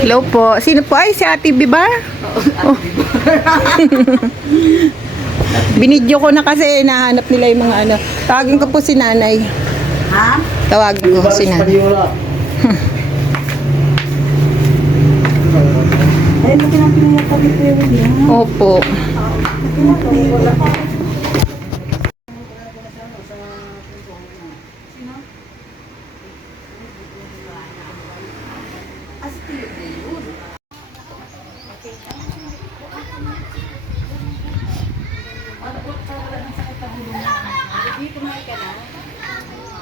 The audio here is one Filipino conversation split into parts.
Hello po. Sino po? Ay, si Ate Bibar? Oh. Binidyo ko na kasi nahanap nila yung mga ano. Tawagin ko po si nanay. Ha? Tawagin ko si nanay. Ay, bakit natin yung kapit-pero niya? Opo.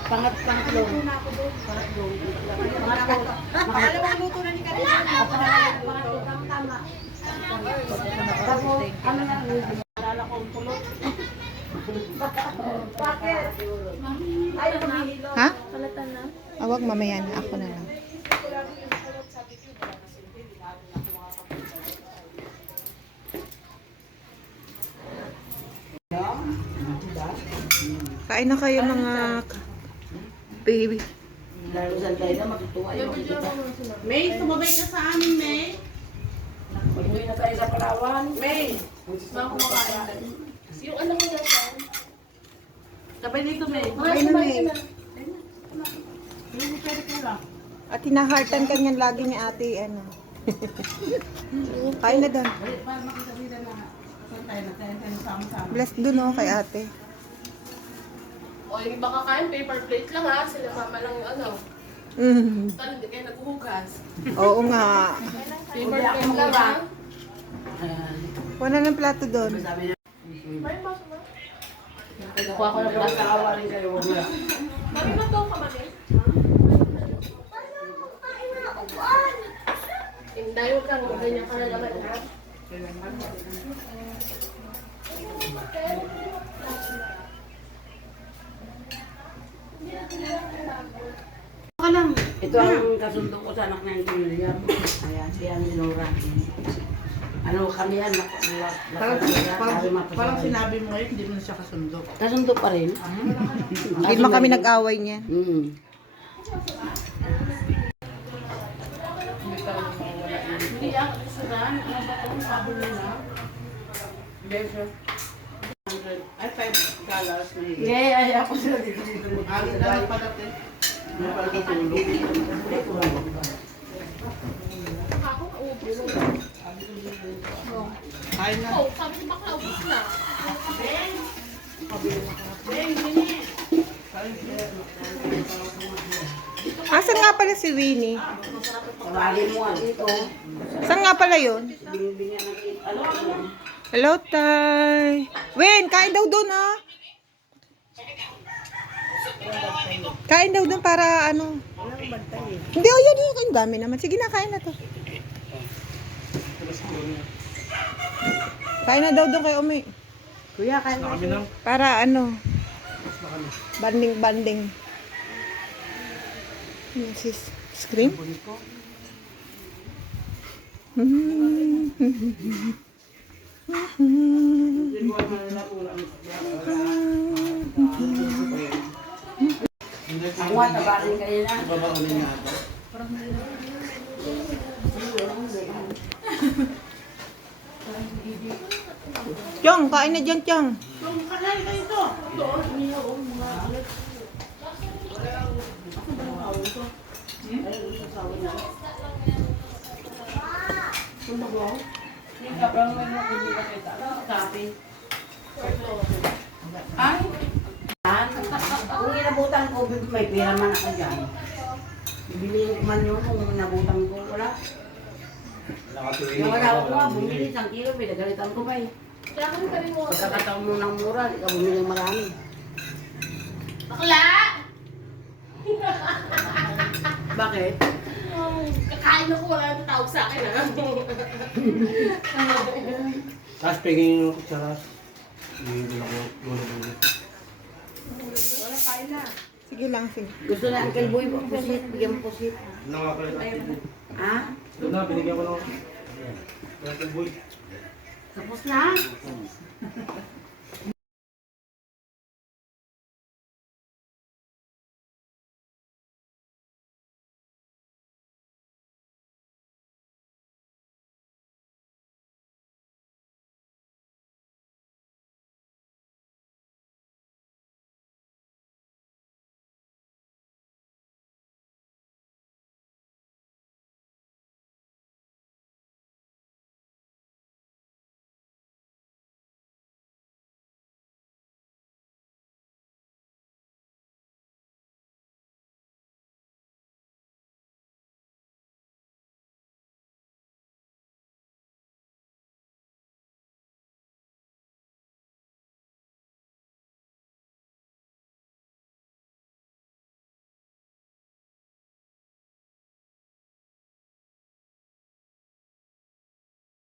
Pangatlo. Makalawang luto na ni Karina. Tama. Tapos, ano na, nalala ko ang pulot. Bakit? Ay, lumihilo. Ha? Palatan na. Awag mamaya na. Ako na lang. Kain na kayo mga baby. Dahil saan tayo na matutuwa yung makikita. May, sumabay ka sa amin, May. Mag-uwi na tayo sa Palawan. May. Saan kumakain? Yung anak ko na saan? Sabay dito, May. Kain na, May. At hinahartan ka niyan lagi ni ate, ano. Kain na doon. Para makita nila na saan tayo na tayo sama-sama. Bless doon, oh, kay ate. O yung iba kakain, paper plate lang ha. Sila mama lang yung ano. Mm. Talo, hindi kayo naghuhugas. Oo nga. Paper plate lang ha. Wala ng plato doon. May baso na. Nakuha ko na pala sa awa rin kayo. Mami na to, kamali. Inday, huwag kang ganyan ka na naman ha. Ito ang kasundo ko sa anak ng Julia. Ayan, siya ni Nora. Ano kami yan? Parang sinabi mo ngayon, hindi mo na siya kasundo. Kasundo pa rin. Hindi naman kami nag-away niyan. Hindi ako susuran. Ano ba kung sabi nila? Ay, $5 na yun. Ngay, ay ako sila dito. Agad na lang padating. May pagkatulog. Ako, ubus. Kain na. Oh, sabi ko baka ubus na. Asan nga pala si Winnie? Tawagin mo dito. Saan nga pala yun? Binibigyan ng ano? Hello, Tay. Win, kain daw doon, ha? Kain daw doon para ano. Hindi, oh, yan yun. Ang dami naman. Sige na, kain na to. Kain na daw doon kay Umi. Kuya, kain mo. Para ano. Banding. Yan sis. Scream? Ang wata ba rin kayo na? Chong, kain na dyan, Chong. Ay! Kung inabutan ko, may pera man ako dyan. Bibiliin ko man yun kung inabutan ko. Wala. Yung wala ko nga, bumili isang kilo, pinagalitan ko pa eh. Kaya kami kami mo. Pagkakataon mo ng mura, di ka bumili ng marami. Bakla! Bakit? Kakain ako, wala nang tawag sa akin ha. Tapos pagiging yung kutsaras. Hindi lang ko gulo-gulo. Sige lang, sige. Gusto na Uncle Boy, pusit, bigyan mo pusit. Ano nga pala ito? Ha? Doon na, binigyan ko lang. Boy. Tapos na?